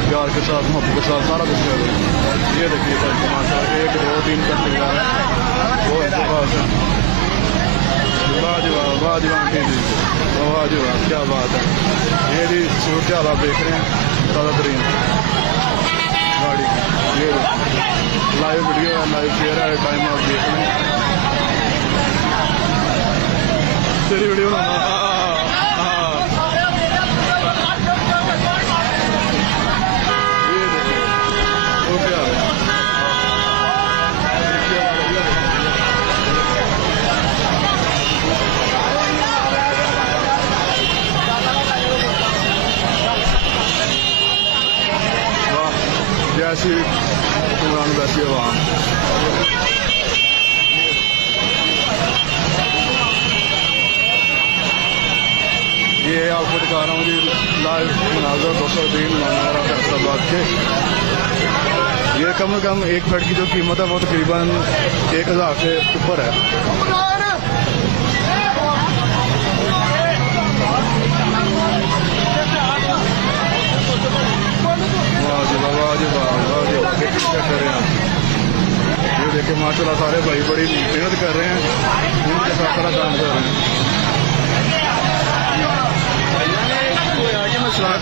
प्यार के साथ मोहब्बत के साथ सारा कुछ कर रहे हैं। ये देखिए सर माशाल्लाह 1 2 3 तक लगा है वो इनके पास है। वाजवाब वाजवाब जी वाजवाब क्या बात है। ये जी सूरत हाल आप देख रहे हैं ताज़ा तरीन गाड़ी की। ये लाइव वीडियो है लाइव शेयर है टाइम आप देख रहे हैं। तेरी वीडियो जैसी हुक्मरान वैसी आवाम। ये आपको दिखा रहा हूँ जी लाइव मनाजर 203 मानारा फैसलाबाद के। ये कम से कम एक बेड की जो कीमत है वो तकरीबन 1000 से ऊपर है। ये देखिए माशाल्लाह सारे भाई बड़ी मेहनत कर रहे हैं, इनके साथ सारा काम कर रहे हैं।